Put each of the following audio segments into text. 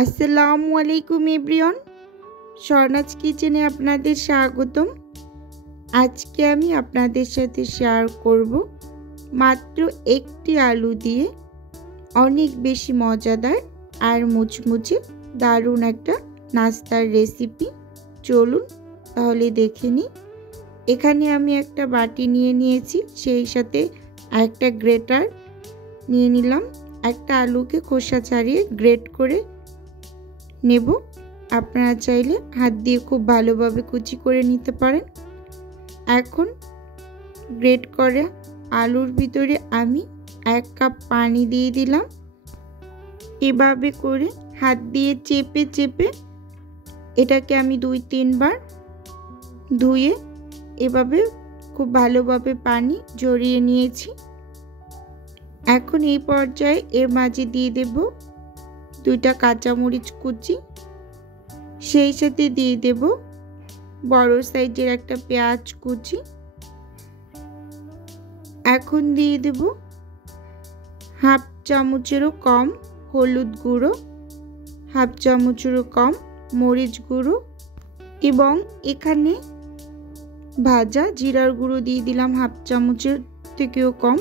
আসসালামু আলাইকুম এভরিওয়ান, স্বর্ণাজ কিচেনে আপনাদের স্বাগতম। আজকে আমি আপনাদের সাথে শেয়ার করব মাত্র একটি আলু দিয়ে অনেক বেশি মজাদার আর মুচমুচে দারুণ একটা নাস্তার রেসিপি। চলুন তাহলে দেখে নিই। এখানে আমি একটা বাটি নিয়ে নিয়েছি, সেই সাথে একটা গ্রেটার নিয়ে নিলাম। একটা আলুকে খোসা ছাড়িয়ে গ্রেট করে নেব। আপনারা চাইলে হাত দিয়ে খুব ভালোভাবে কুচি করে নিতে পারেন। এখন গ্রেট করে আলুর ভিতরে আমি 1 কাপ পানি দিয়ে দিলাম। এভাবে করে হাত দিয়ে চেপে চেপে এটাকে আমি 2-3 বার ধুয়ে এভাবে খুব ভালোভাবে পানি ঝরিয়ে নিয়েছি। এখন এই পর্যায়ে এর মাঝে দিয়ে দেব 2টা কাঁচামরিচ কুচি, সেই সাথে দিয়ে দেব বড় সাইজের একটা পেঁয়াজ কুচি। এখন দিয়ে দেব 1/2 চামচেরও কম হলুদ গুঁড়ো, 1/2 চামচেরও কম মরিচ গুঁড়ো এবং এখানে ভাজা জিরার গুঁড়ো দিয়ে দিলাম 1/2 চামচের থেকেও কম।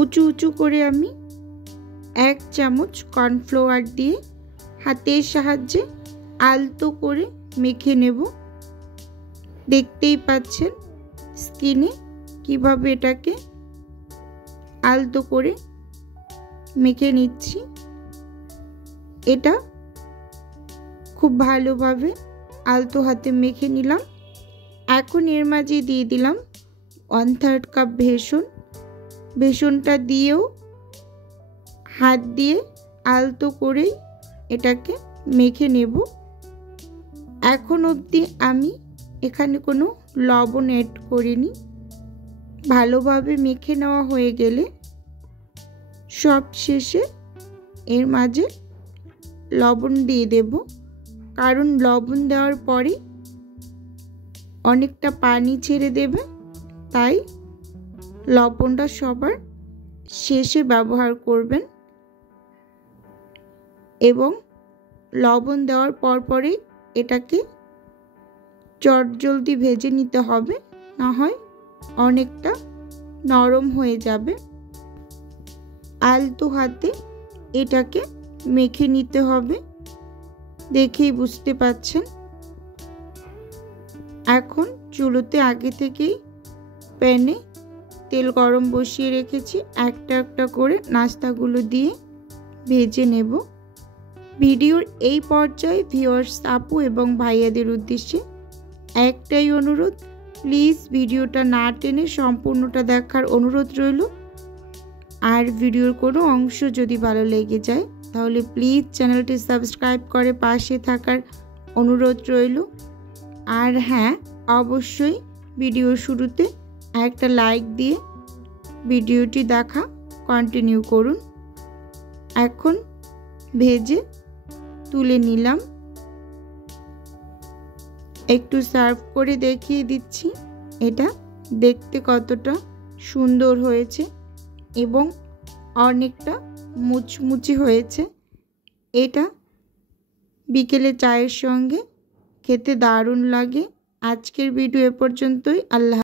উঁচু উঁচু করে আমি 1 চামচ কর্নফ্লাওয়ার দিয়ে হাতের সাহায্যে আলতো করে মেখে নেব। দেখতেই পাচ্ছেন স্কিনে কিভাবে এটাকে আলতো করে মেখে নিচ্ছি। এটা খুব ভালোভাবে আলতো হাতে মেখে নিলাম। এখন এর মাঝে দিয়ে দিলাম 1/3 কাপ বেসন। বেসনটা দিয়েও হাত দিয়ে আলতো করেই এটাকে মেখে নেব। এখন অবধি আমি এখানে কোনো লবণ অ্যাড করিনি। ভালোভাবে মেখে নেওয়া হয়ে গেলে সব শেষে এর মাঝে লবণ দিয়ে দেব, কারণ লবণ দেওয়ার পরে অনেকটা পানি ছেড়ে দেবে, তাই লবণটা সবার শেষে ব্যবহার করবেন। এবং লবণ দেওয়ার পরই এটাকে চটজলদি ভেজে নিতে হবে, না হয় অনেকটা নরম হয়ে যাবে। আলতো হাতে এটাকে মেখে নিতে হবে, দেখেই বুঝতে পাচ্ছেন। এখন চুলোতে আগে থেকেই প্যানে তেল গরম বসিয়ে রেখেছি। একটা একটা করে নাস্তাগুলো দিয়ে ভেজে নেব। ভিডিওর এই পর্যায়ে ভিউয়ার্স আপু এবং ভাইয়াদের উদ্দেশ্যে একটাই অনুরোধ, প্লিজ ভিডিওটা না টেনে সম্পূর্ণটা দেখার অনুরোধ রইল। আর ভিডিওর কোনো অংশ যদি ভালো লেগে যায় তাহলে প্লিজ চ্যানেলটি সাবস্ক্রাইব করে পাশে থাকার অনুরোধ রইল। আর হ্যাঁ, অবশ্যই ভিডিওর শুরুতে একটা লাইক দিয়ে ভিডিওটি দেখা কন্টিনিউ করুন। এখন ভেজে তুলে নিলাম। একটু সার্ভ করে দেখিয়ে দিচ্ছি এটা দেখতে কতটা সুন্দর হয়েছে এবং অনেকটা মুচমুচে হয়েছে। এটা বিকেলে চায়ের সঙ্গে খেতে দারুণ লাগে। আজকের ভিডিও এ পর্যন্তই। আল্লাহ।